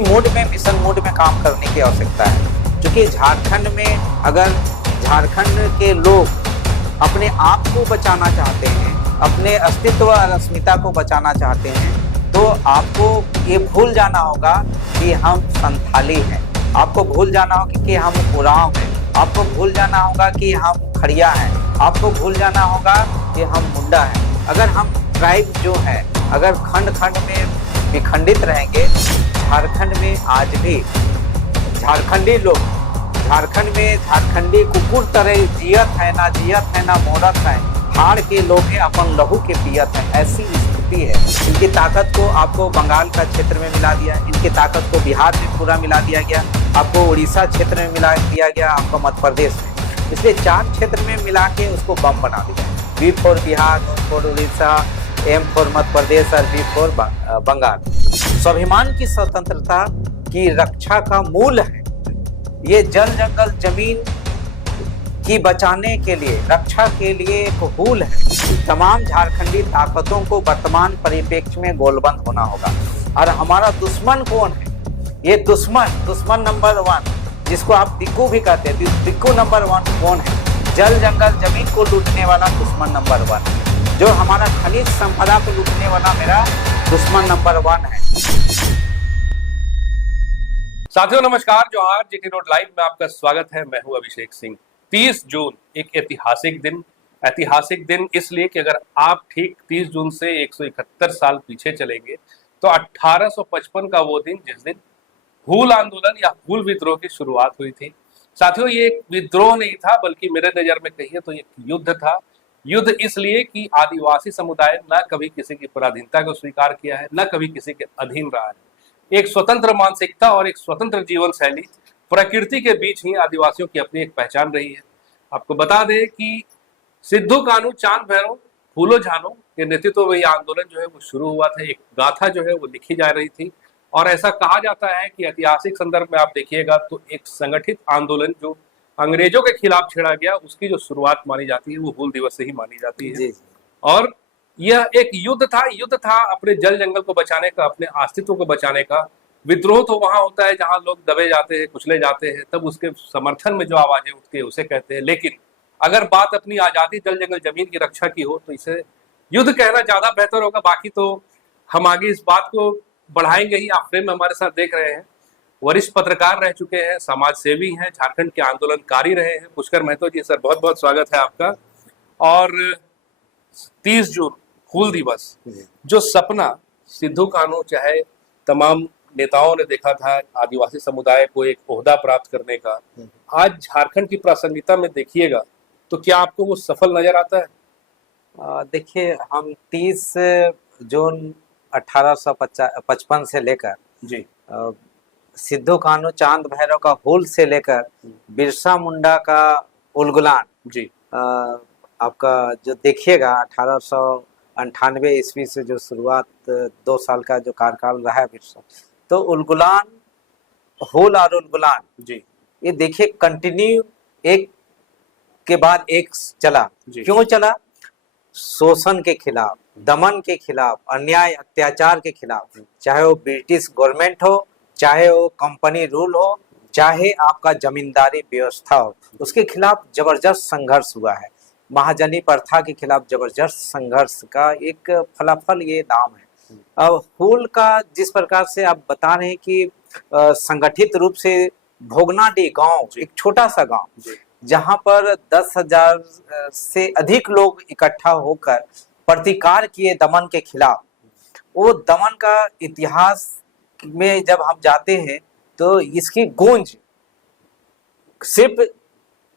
Mode में, mission mode में काम करने की आवश्यकता है। क्योंकि झारखंड में अगर झारखंड के लोग अपने आप को बचाना चाहते हैं, अपने अस्तित्व और अस्मिता को बचाना चाहते हैं, तो आपको ये भूल जाना होगा कि हम संथाली हैं, आपको भूल जाना होगा कि हम उरांव हैं, आपको भूल जाना होगा कि हम खड़िया हैं, आपको भूल जाना होगा कि हम मुंडा हैं। अगर हम ट्राइब जो है, अगर खंड खंड में विखंडित रहेंगे, झारखंड में आज भी झारखंडी लोग, झारखंड में झारखंडी कुकुर तरह जियत है ना मोरत है, हाड़ के लोग हैं अपन लहू के पियत है, ऐसी स्थिति है। इनकी ताकत को आपको बंगाल का क्षेत्र में मिला दिया, इनकी ताकत को बिहार में पूरा मिला दिया गया, आपको उड़ीसा क्षेत्र में मिला दिया गया, आपको मध्य प्रदेश में, इसलिए 4 क्षेत्र में मिला के उसको बम बना दिया। B for Bihar, O for Orissa, M for Madhya Pradesh और B फॉर बंगाल। स्वाभिमान की स्वतंत्रता की रक्षा का मूल है। ये जल जंगल जमीन की बचाने के लिए, रक्षा के लिए एक हूल है। तमाम झारखंडी ताकतों को वर्तमान परिप्रेक्ष्य में गोलबंद होना होगा। और हमारा दुश्मन कौन है? ये दुश्मन नंबर 1, जिसको आप दिक्कू भी कहते हैं, दिक्कू नंबर 1 कौन है? जल जंगल जमीन को लूटने वाला दुश्मन नंबर 1, जो हमारा खनिज संपदा को लूटने वाला मेरा दुश्मन नंबर 1 है। साथियों नमस्कार, जोहार। जीटी रोड लाइव में आपका स्वागत है। मैं हूं अभिषेक सिंह। 30 जून एक ऐतिहासिक दिन इसलिए कि अगर आप ठीक 30 जून से 171 साल पीछे चलेंगे तो 1855 का वो दिन जिस दिन हूल आंदोलन या हूल विद्रोह की शुरुआत हुई थी। साथियों, ये एक विद्रोह नहीं था, बल्कि मेरे नजर में कहिए तो एक युद्ध था। युद्ध इसलिए कि आदिवासी समुदाय न कभी किसी की पराधीनता को स्वीकार किया है, न कभी किसी के अधीन रहा है। एक स्वतंत्र मानसिकता और एक स्वतंत्र जीवन शैली, प्रकृति के बीच ही आदिवासियों की अपनी एक पहचान रही है। आपको बता दें कि सिद्धू कान्हू, चांद भैरव, फूलो झानो के नेतृत्व में यह आंदोलन जो है वो शुरू हुआ था। एक गाथा जो है वो लिखी जा रही थी और ऐसा कहा जाता है कि ऐतिहासिक संदर्भ में आप देखिएगा तो एक संगठित आंदोलन जो अंग्रेजों के खिलाफ छेड़ा गया, उसकी जो शुरुआत मानी जाती है वो हूल दिवस से ही मानी जाती है। और यह एक युद्ध था अपने जल जंगल को बचाने का, अपने अस्तित्व को बचाने का। विद्रोह तो वहां होता है जहां लोग दबे जाते हैं, कुचले जाते हैं, तब उसके समर्थन में जो आवाजें उठती है उसे कहते हैं। लेकिन अगर बात अपनी आजादी, जल जंगल जमीन की रक्षा की हो तो इसे युद्ध कहना ज्यादा बेहतर होगा। बाकी तो हम आगे इस बात को बढ़ाएंगे ही। आप फ्रेम में हमारे साथ देख रहे हैं, वरिष्ठ पत्रकार रह चुके हैं, समाज सेवी हैं, झारखंड के आंदोलनकारी रहे हैं, पुष्कर महतो जी। सर बहुत बहुत स्वागत है आपका। और 30 जून हूल दिवस, जो सपना सिद्धू कान्हू चाहे तमाम नेताओं ने देखा था आदिवासी समुदाय को एक ओहदा प्राप्त करने का, आज झारखंड की प्रासंगिकता में देखिएगा तो क्या आपको वो सफल नजर आता है? देखिए, हम 30 जून 1855 से लेकर जी सिद्धू कान्हू, चांद भैरव का हूल से लेकर बिरसा मुंडा का उलगुलान जी, आपका जो देखिएगा 1898 ईस्वी से जो शुरुआत, 2 साल का जो कार्यकाल रहा है बिरसा, तो उलगुलान, हूल और उलगुलान जी, ये देखिए कंटिन्यू एक के बाद एक चला। क्यों चला? शोषण के खिलाफ, दमन के खिलाफ, अन्याय अत्याचार के खिलाफ, चाहे वो ब्रिटिश गवर्नमेंट हो, चाहे वो कंपनी रूल हो, चाहे आपका जमींदारी व्यवस्था हो, उसके खिलाफ जबरदस्त संघर्ष हुआ है। महाजनी प्रथा के खिलाफ जबरदस्त संघर्ष का एक फलाफल ये नाम है। अब हूल का जिस प्रकार से आप बता रहे हैं कि संगठित रूप से भोगनाडीह गांव, एक छोटा सा गांव जहां पर 10,000 से अधिक लोग इकट्ठा होकर प्रतिकार किए दमन के खिलाफ। वो दमन का इतिहास में जब हम जाते हैं तो इसकी गूंज सिर्फ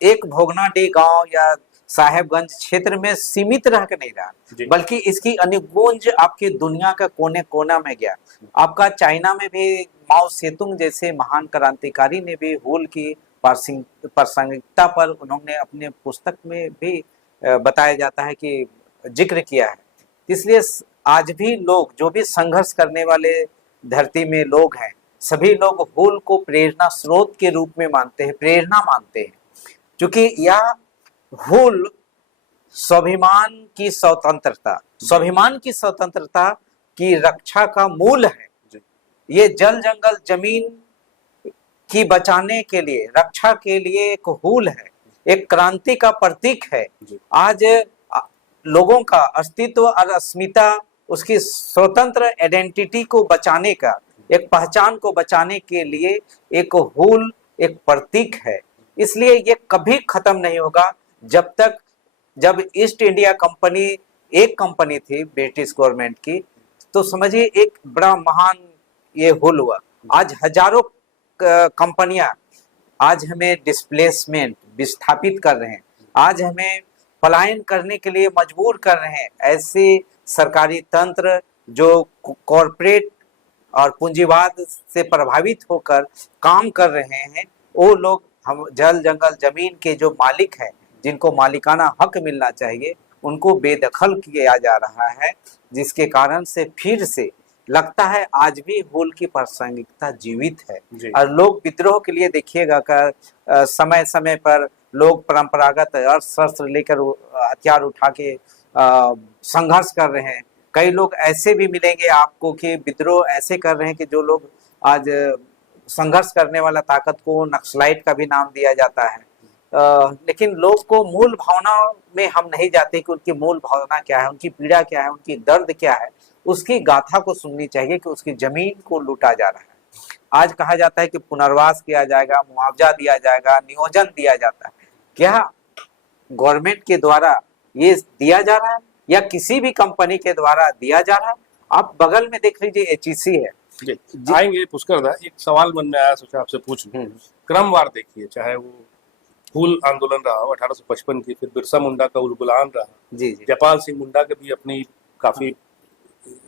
एक भोगनाडीह गांव या साहेबगंज क्षेत्र में सीमित रह कर नहीं रहा, बल्कि इसकी अनुगूंज आपके दुनिया का कोने कोना में गया। आपका चाइना में भी माओ सेतुंग जैसे महान क्रांतिकारी ने भी हूल की प्रासंगिकता पर उन्होंने अपने पुस्तक में भी बताया जाता है कि जिक्र किया है। इसलिए आज भी लोग, जो भी संघर्ष करने वाले धरती में लोग हैं, सभी लोग हूल को प्रेरणा स्रोत के रूप में मानते हैं, प्रेरणा मानते हैं, क्योंकि यह हूल स्वाभिमान की स्वतंत्रता की रक्षा का मूल है। ये जल जंगल जमीन की बचाने के लिए, रक्षा के लिए एक हूल है, एक क्रांति का प्रतीक है। आज लोगों का अस्तित्व और अस्मिता, उसकी स्वतंत्र आइडेंटिटी को बचाने का, एक पहचान को बचाने के लिए एक हूल, एक प्रतीक है। इसलिए ये कभी खत्म नहीं होगा जब ईस्ट इंडिया कंपनी एक कंपनी थी ब्रिटिश गवर्नमेंट की, तो समझिए एक बड़ा महान ये हूल हुआ। आज हजारों कंपनियां आज हमें डिस्प्लेसमेंट, विस्थापित कर रहे हैं, आज हमें पलायन करने के लिए मजबूर कर रहे हैं। ऐसे सरकारी तंत्र जो कॉरपोरेट और पूंजीवाद से प्रभावित होकर काम कर रहे हैं, वो लोग हम जल जंगल जमीन के जो मालिक हैं, जिनको मालिकाना हक मिलना चाहिए, उनको बेदखल किया जा रहा है, जिसके कारण से फिर से लगता है आज भी हूल की प्रासंगिकता जीवित है। और लोग विद्रोह के लिए देखिएगा कर समय समय पर लोग परंपरागत शस्त्र लेकर हथियार उठा के संघर्ष कर रहे हैं। कई लोग ऐसे भी मिलेंगे आपको कि विद्रोह ऐसे कर रहे हैं कि जो लोग आज संघर्ष करने वाला ताकत को नक्सलाइट का भी नाम दिया जाता है। लेकिन लोग को मूल भावना में हम नहीं जाते कि उनकी मूल भावना क्या है, उनकी पीड़ा क्या है, उनकी दर्द क्या है, उसकी गाथा को सुननी चाहिए कि उसकी जमीन को लूटा जा रहा है। आज कहा जाता है कि पुनर्वास किया जाएगा, मुआवजा दिया जाएगा, नियोजन दिया जाता है। क्या गवर्नमेंट के द्वारा ये दिया जा रहा है या किसी भी कंपनी के द्वारा दिया जा रहा है? आप बगल में देख लीजिए, एचईसी है। आएंगे पुष्कर दा, एक सवाल मन में आया, सोचा आपसे पूछ लूं। क्रमवार देखिए, चाहे वो हूल आंदोलन रहा 1855 की, फिर बिरसा मुंडा का उलगुलान रहा, जी। जयपाल सिंह मुंडा के भी अपनी काफी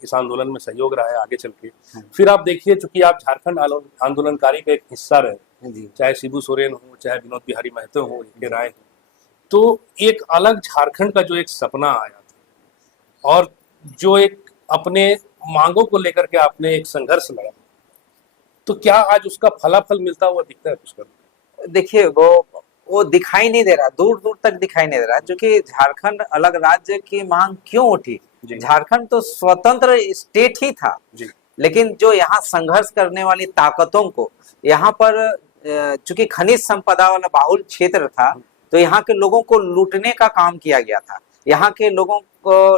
इस आंदोलन में सहयोग रहा है आगे चल के। फिर आप देखिए, चूंकि आप झारखंड आंदोलनकारी का एक हिस्सा रहे, चाहे शिबू सोरेन हो, चाहे विनोद बिहारी महतो हो, ए राय हो, तो एक अलग झारखंड का जो एक सपना आया था और जो एक अपने मांगों को लेकर के आपने एक संघर्ष लड़ा, तो क्या आज उसका फलाफल मिलता हुआ दिखता है पुष्कर? देखिए, वो दिखाई नहीं दे रहा, दूर दूर तक दिखाई नहीं दे रहा। क्योंकि झारखंड अलग राज्य की मांग क्यों उठी? झारखंड तो स्वतंत्र स्टेट ही था, लेकिन जो यहाँ संघर्ष करने वाली ताकतों को, यहाँ पर चूंकि खनिज संपदा वाला बाहुल क्षेत्र था, तो यहाँ के लोगों को लूटने का काम किया गया था। यहाँ के लोगों को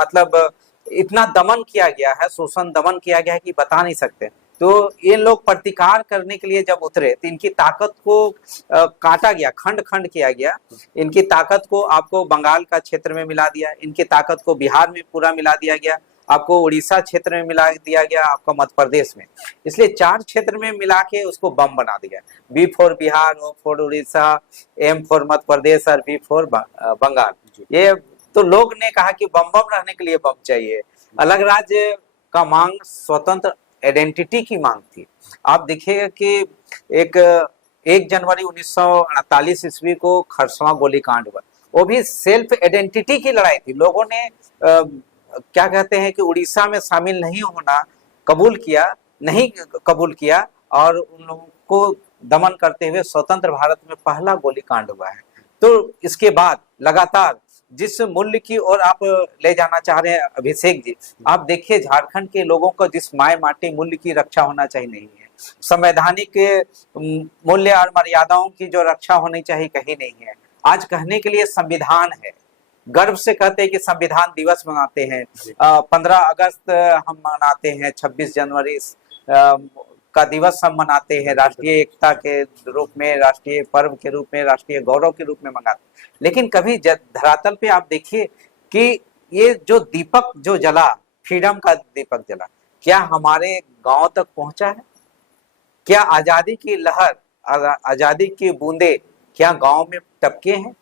मतलब इतना दमन किया गया है, शोषण दमन किया गया है कि बता नहीं सकते। तो ये लोग प्रतिकार करने के लिए जब उतरे, तो इनकी ताकत को काटा गया, खंड खंड किया गया। इनकी ताकत को आपको बंगाल का क्षेत्र में मिला दिया, इनकी ताकत को बिहार में पूरा मिला दिया गया, आपको उड़ीसा क्षेत्र में मिला दिया गया, आपका मध्य प्रदेश में। इसलिए 4 क्षेत्र में मिला के उसको बम बना दिया। B for Bihar, O for Orissa, M for Madhya Pradesh और बी फॉर बंगाल। ये तो लोग ने कहा कि बम बम रहने के लिए बम चाहिए। अलग राज्य का मांग स्वतंत्र आइडेंटिटी की मांग थी। आप देखिएगा कि 1 जनवरी 1948 ईस्वी को खरसवां गोलीकांड हुआ, वो भी सेल्फ आइडेंटिटी की लड़ाई थी। लोगों ने क्या कहते हैं कि उड़ीसा में शामिल नहीं होना नहीं कबूल किया और उन लोगों को दमन करते हुए स्वतंत्र भारत में पहला गोलीकांड हुआ है। तो इसके बाद लगातार जिस मूल्य की ओर आप ले जाना चाह रहे हैं अभिषेक जी, आप देखिए झारखंड के लोगों को जिस माय माटी मूल्य की रक्षा होना चाहिए नहीं है, संवैधानिक मूल्य और मर्यादाओं की जो रक्षा होनी चाहिए कहीं नहीं है। आज कहने के लिए संविधान है, गर्व से कहते हैं कि संविधान दिवस मनाते हैं, 15 अगस्त हम मनाते हैं, 26 जनवरी का दिवस हम मनाते हैं, राष्ट्रीय एकता के रूप में, राष्ट्रीय पर्व के रूप में, राष्ट्रीय गौरव के रूप में मनाते हैं। लेकिन कभी धरातल पे आप देखिए कि ये जो दीपक जो जला, फ्रीडम का दीपक जला, क्या हमारे गांव तक पहुंचा है? क्या आजादी की लहर, आजादी की बूंदे क्या गांव में टपके हैं?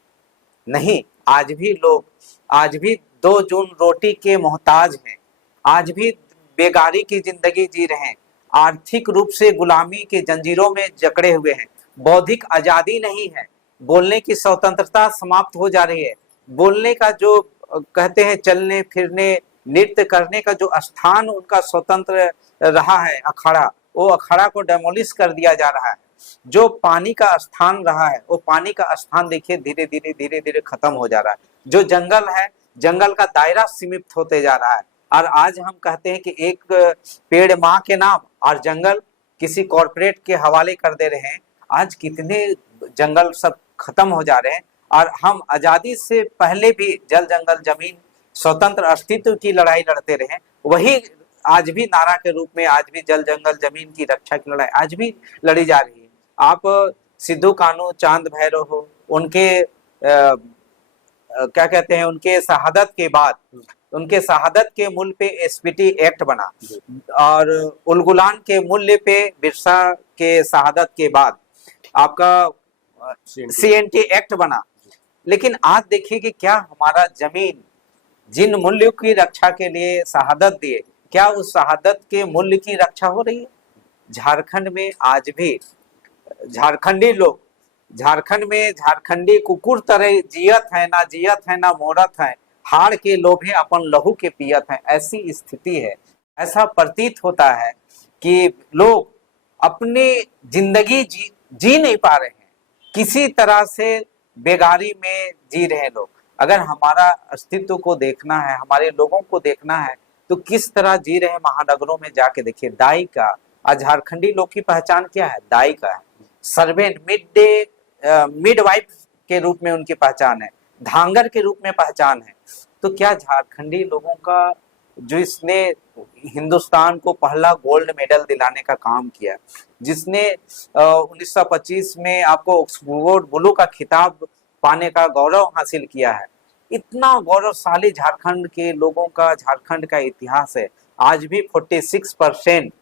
नहीं। आज भी लोग, आज भी 2 जून रोटी के मोहताज हैं, आज भी बेगारी की जिंदगी जी रहे हैं, आर्थिक रूप से गुलामी के जंजीरों में जकड़े हुए हैं। बौद्धिक आजादी नहीं है, बोलने की स्वतंत्रता समाप्त हो जा रही है। बोलने का जो कहते हैं, चलने फिरने नृत्य करने का जो स्थान उनका स्वतंत्र रहा है, अखाड़ा, वो अखाड़ा को डेमोलिश कर दिया जा रहा है। जो पानी का स्थान रहा है, वो पानी का स्थान देखिए धीरे धीरे खत्म हो जा रहा है। जो जंगल है, जंगल का दायरा सीमित होते जा रहा है। और आज हम कहते हैं कि एक पेड़ माँ के नाम और जंगल किसी कॉरपोरेट के हवाले कर दे रहे हैं। आज कितने जंगल सब खत्म हो जा रहे हैं, और हम आजादी से पहले भी जल जंगल जमीन स्वतंत्र अस्तित्व की लड़ाई लड़ते रहे। वही आज भी नारा के रूप में आज भी जल जंगल जमीन की रक्षा की लड़ाई आज भी लड़ी जा रही है। आप सिद्धू कान्हू चांद भैरव हो, उनके क्या कहते हैं, उनके शहादत के बाद, उनके शहादत के मूल्य पे एसपीटी एक्ट बना, और उलगुलान के मूल्य पे बिरसा के शहादत के बाद आपका सीएनटी एक्ट बना। लेकिन आज देखिए कि क्या हमारा जमीन जिन मूल्यों की रक्षा के लिए शहादत दिए, क्या उस शहादत के मूल्य की रक्षा हो रही है? झारखंड में आज भी झारखंडी लोग, झारखंड में झारखंडी कुकुर तरह जियत है ना मोरत है, हाड़ के लोभे अपन लहू के पियत है, ऐसी स्थिति है। ऐसा प्रतीत होता है कि लोग अपनी जिंदगी जी नहीं पा रहे हैं, किसी तरह से बेगारी में जी रहे हैं लोग। अगर हमारा अस्तित्व को देखना है, हमारे लोगों को देखना है, तो किस तरह जी रहे हैं महानगरों में जाके देखिए। दाई का, आज झारखंडी लोग की पहचान क्या है? दाई का है, सर्वेंट, मिडवाइफ के रूप में उनकी पहचान है, धांगर के रूप में पहचान है। तो क्या झारखंडी लोगों का, जो इसने हिंदुस्तान को पहला गोल्ड मेडल दिलाने का काम किया, जिसने 1925 में आपको ऑक्सफोर्ड ब्लू का खिताब पाने का गौरव हासिल किया है, इतना गौरवशाली झारखंड के लोगों का, झारखंड का इतिहास है। आज भी 46%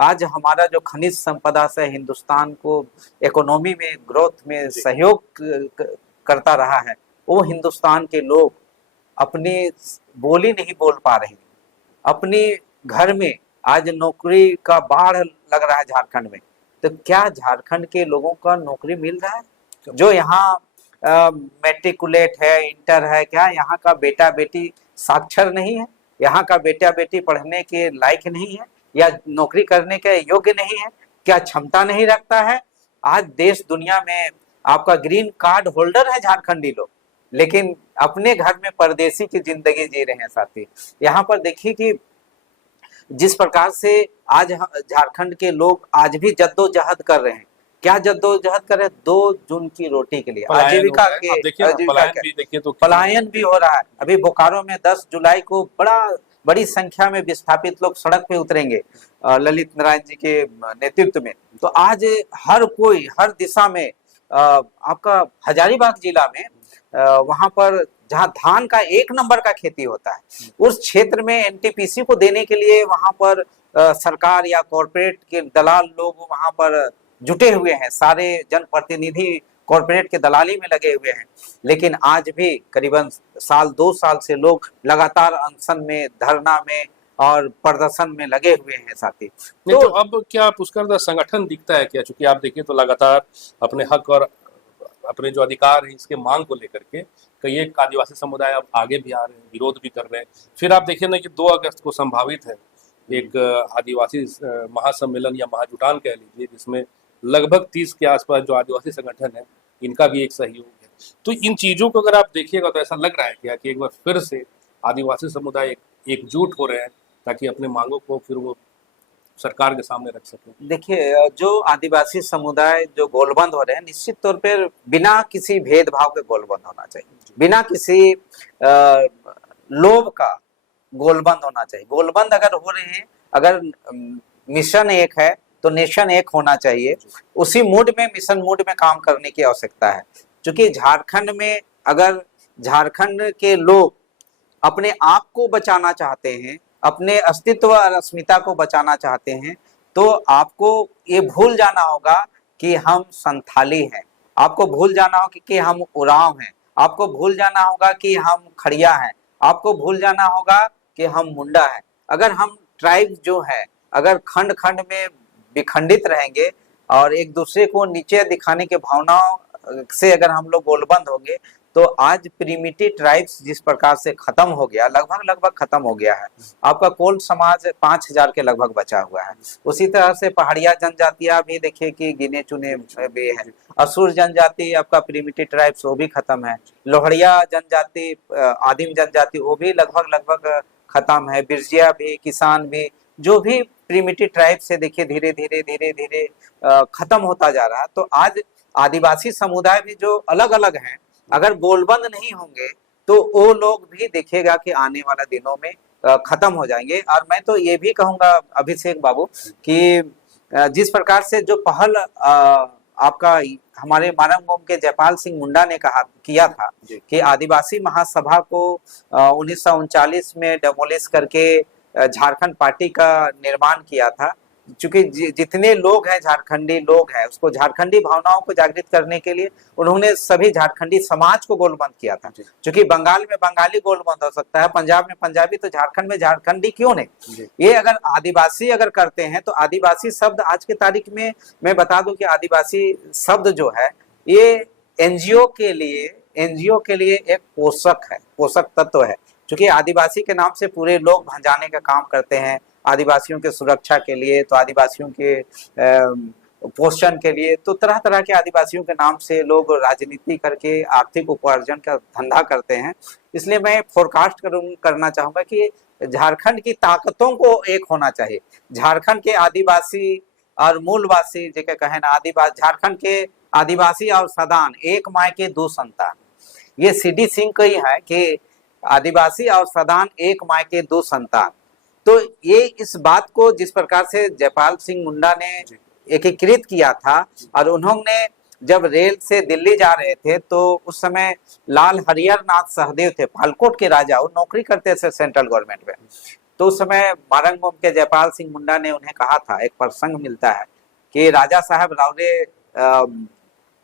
आज हमारा जो खनिज संपदा से हिंदुस्तान को इकोनॉमी में ग्रोथ में सहयोग करता रहा है, वो हिंदुस्तान के लोग अपनी बोली नहीं बोल पा रहे। अपनी घर में आज नौकरी का बाढ़ लग रहा है झारखंड में, तो क्या झारखंड के लोगों का नौकरी मिल रहा है? जो यहाँ मैट्रिकुलेट है, इंटर है, क्या यहाँ का बेटा बेटी साक्षर नहीं है? यहाँ का बेटा बेटी पढ़ने के लायक नहीं है, या नौकरी करने के योग्य नहीं है? क्या क्षमता नहीं रखता है? आज देश दुनिया में आपका ग्रीन कार्ड होल्डर है झारखंडी लोग, लेकिन अपने घर में परदेसी की जिंदगी जी रहे हैं साथी। यहाँ पर देखिए कि जिस प्रकार से आज झारखंड के लोग आज भी जद्दोजहद कर रहे हैं। क्या जद्दोजहद कर रहे हैं? 2 जून की रोटी के लिए, आजीविका के, पलायन भी हो रहा है। अभी बोकारो में 10 जुलाई को बड़ी संख्या में विस्थापित लोग सड़क पे उतरेंगे ललित नारायण जी के नेतृत्व में। तो आज हर कोई, हर दिशा में, आपका हजारीबाग जिला में वहां पर जहां धान का 1 नंबर का खेती होता है, उस क्षेत्र में एनटीपीसी को देने के लिए वहां पर सरकार या कॉर्पोरेट के दलाल लोग वहां पर जुटे हुए हैं। सारे जनप्रतिनिधि कॉर्पोरेट के दलाली में लगे हुए हैं। लेकिन आज भी करीबन 2 साल से लोग लगातार अनशन में, धरना में और प्रदर्शन में लगे हुए हैं साथी। तो अब क्या पुष्कर संगठन दिखता है क्या? चूंकि आप देखिए तो लगातार अपने हक और अपने जो अधिकार है इसके मांग को लेकर के कई एक आदिवासी समुदाय अब आगे भी आ रहे हैं, विरोध भी कर रहे हैं। फिर आप देखिए ना कि 2 अगस्त को संभावित है एक आदिवासी महासम्मेलन या महाजुटान कह लीजिए, जिसमें लगभग 30 के आसपास जो आदिवासी संगठन है इनका भी एक सहयोग है। तो इन चीजों को अगर आप देखिएगा तो ऐसा लग रहा है क्या कि एक बार फिर से आदिवासी समुदाय एकजुट हो रहे हैं ताकि अपने मांगों को फिर वो सरकार के सामने रख सके। देखिए, जो आदिवासी समुदाय जो गोलबंद हो रहे हैं, निश्चित तौर पर बिना किसी भेदभाव के गोलबंद होना चाहिए, बिना किसी लोभ का गोलबंद होना चाहिए। गोलबंद अगर हो रहे हैं, अगर मिशन एक है तो नेशन एक होना चाहिए। उसी मूड में, मिशन मूड में काम करने की आवश्यकता है। क्योंकि झारखंड में अगर झारखंड के लोग अपने आप को बचाना चाहते हैं, अपने अस्तित्व और अस्मिता को बचाना चाहते हैं, तो आपको ये भूल जाना होगा कि हम संथाली हैं, आपको भूल जाना होगा कि हम उरांव हैं, आपको भूल जाना होगा कि हम खड़िया हैं, आपको भूल जाना होगा कि हम मुंडा हैं। अगर हम ट्राइब जो है, अगर खंड खंड में विखंडित रहेंगे और एक दूसरे को नीचे दिखाने के भावनाओं से अगर हम लोग गोलबंद होंगे, तो आज प्रिमिटिव ट्राइब्स जिस प्रकार से खत्म हो गया, लगभग खत्म हो गया है। आपका कोल समाज 5000 के लगभग बचा हुआ है। उसी तरह से पहाड़िया जनजातियां भी देखिए कि गिने चुने भी है। असुर जनजाति, आपका प्रिमिटिव ट्राइब्स, वो भी खत्म है। लोहड़िया जनजाति, आदिम जनजाति, वो भी लगभग खत्म है, बिरजिया भी, किसान भी, जो भी प्रिमिटिव ट्राइब से देखिए धीरे धीरे धीरे धीरे खत्म होता जा रहा है। तो आज आदिवासी समुदाय भी जो अलग अलग हैं, अगर गोलबंद नहीं होंगे तो वो लोग भी देखिएगा कि आने वाला दिनों में खत्म हो जाएंगे। और मैं तो ये भी कहूंगा अभिषेक बाबू कि जिस प्रकार से जो पहल आपका हमारे मारंगोम के जयपाल सिंह मुंडा ने किया था कि आदिवासी महासभा को 1939 में डेमोलिश करके झारखंड पार्टी का निर्माण किया था। चूंकि जितने लोग हैं, झारखंडी लोग हैं, उसको झारखंडी भावनाओं को जागृत करने के लिए उन्होंने सभी झारखंडी समाज को गोलबंद किया था। क्योंकि बंगाल में बंगाली गोलबंद हो सकता है, पंजाब में पंजाबी, तो झारखंड में झारखंडी क्यों नहीं? ये अगर आदिवासी अगर करते हैं तो आदिवासी शब्द आज की तारीख में मैं बता दूं कि आदिवासी शब्द जो है ये एनजीओ के लिए एक पोषक है, पोषक तत्व है। क्योंकि आदिवासी के नाम से पूरे लोग भंजाने का काम करते हैं, आदिवासियों के सुरक्षा के लिए, तो आदिवासियों के पोषण के लिए, तो तरह तरह के आदिवासियों के नाम से लोग राजनीति करके आर्थिक उपार्जन का धंधा करते हैं। इसलिए मैं फोरकास्ट करना चाहूंगा कि झारखंड की ताकतों को एक होना चाहिए। झारखंड के आदिवासी और मूलवासी जो कहे ना, आदिवासी झारखंड के आदिवासी और सदान एक माय के दो संतान, ये सीडी सिंह का ही है कि आदिवासी और सदान एक माय के दो संतान। तो ये इस बात को जिस प्रकार से जयपाल सिंह मुंडा ने एकीकृत किया था, और उन्होंने जब रेल से दिल्ली जा रहे थे तो उस समय लाल हरिहर नाथ सहदेव थे, पालकोट के राजा, वो नौकरी करते थे सेंट्रल गवर्नमेंट में। तो उस समय मारंगोम के जयपाल सिंह मुंडा ने उन्हें कहा था, एक प्रसंग मिलता है कि राजा साहब रावरे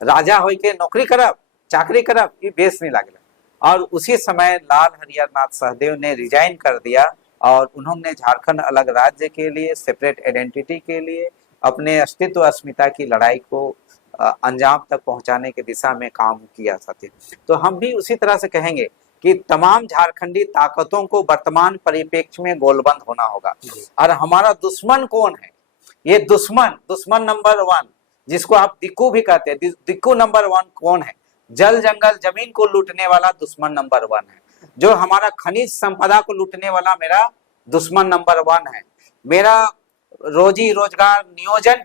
राजा हो के नौकरी करब, चाकरी करब, ये बेस नहीं लगे। और उसी समय लाल हरिहर नाथ सहदेव ने रिजाइन कर दिया और उन्होंने झारखंड अलग राज्य के लिए, सेपरेट आइडेंटिटी के लिए, अपने अस्तित्व अस्मिता की लड़ाई को अंजाम तक पहुंचाने की दिशा में काम किया साथी। तो हम भी उसी तरह से कहेंगे कि तमाम झारखंडी ताकतों को वर्तमान परिप्रेक्ष्य में गोलबंद होना होगा। और हमारा दुश्मन कौन है? ये दुश्मन नंबर 1, जिसको आप दिक्कू भी कहते हैं, दिक्कू नंबर 1 कौन है? जल जंगल जमीन को लूटने वाला दुश्मन नंबर 1 है। जो हमारा खनिज संपदा को लूटने वाला मेरा दुश्मन नंबर 1 है। मेरा रोजी रोजगार नियोजन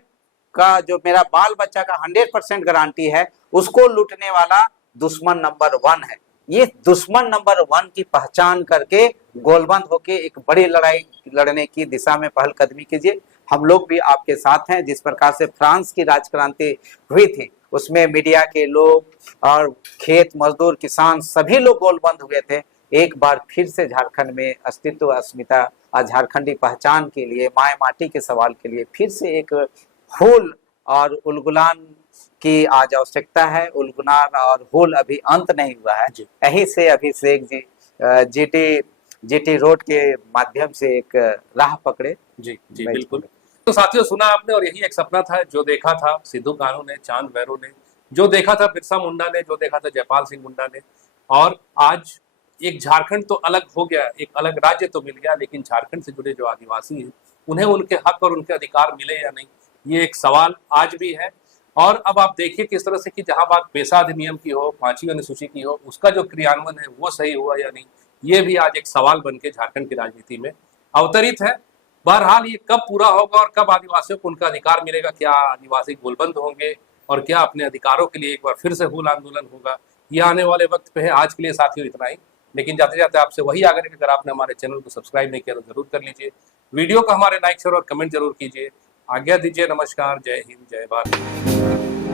का जो मेरा बाल बच्चा का 100% गारंटी है, उसको लूटने वाला दुश्मन नंबर 1 है। ये दुश्मन नंबर 1 की पहचान करके गोलबंद होके एक बड़ी लड़ाई लड़ने की दिशा में पहलकदमी कीजिए। हम लोग भी आपके साथ हैं। जिस प्रकार से फ्रांस की राजक्रांति हुई थी, उसमें मीडिया के लोग और खेत मजदूर किसान सभी लोग गोलबंद हुए थे। एक बार फिर से झारखंड में अस्तित्व अस्मिता और झारखंडी पहचान के लिए, माय माटी के सवाल के लिए फिर से एक हुल और उलगुलान की आज आवश्यकता है। उलगुलान और हुल अभी अंत नहीं हुआ है। यहीं से अभिषेक जी जीटी रोड के माध्यम से एक राह पकड़े। जी बिल्कुल। तो साथियों, सुना आपने, और यही एक सपना था जो देखा था सिद्धू कान्हू ने, चांद भैरव ने, जो देखा था बिरसा मुंडा ने, जो देखा था जयपाल सिंह मुंडा ने। और आज एक झारखंड तो अलग हो गया, एक अलग राज्य तो मिल गया, लेकिन झारखंड से जुड़े जो आदिवासी हैं उन्हें उनके हक और उनके अधिकार मिले या नहीं, ये एक सवाल आज भी है। और अब आप देखिए किस तरह से कि जहां बात पेशा अधिनियम की हो, 5वीं अनुसूची की हो, उसका जो क्रियान्वयन है वो सही हुआ या नहीं, ये भी आज एक सवाल बन के झारखंड की राजनीति में अवतरित है। बहरहाल ये कब पूरा होगा और कब आदिवासियों को उनका अधिकार मिलेगा, क्या आदिवासी गोलबंद होंगे और क्या अपने अधिकारों के लिए एक बार फिर से हुल आंदोलन होगा, ये आने वाले वक्त पे है। आज के लिए साथियों इतना ही, लेकिन जाते जाते आपसे वही आग्रह कि अगर आपने हमारे चैनल को सब्सक्राइब नहीं किया तो जरूर कर लीजिए, वीडियो को हमारे लाइक शेयर और कमेंट जरूर कीजिए। आज्ञा दीजिए, नमस्कार, जय हिंद, जय भारत।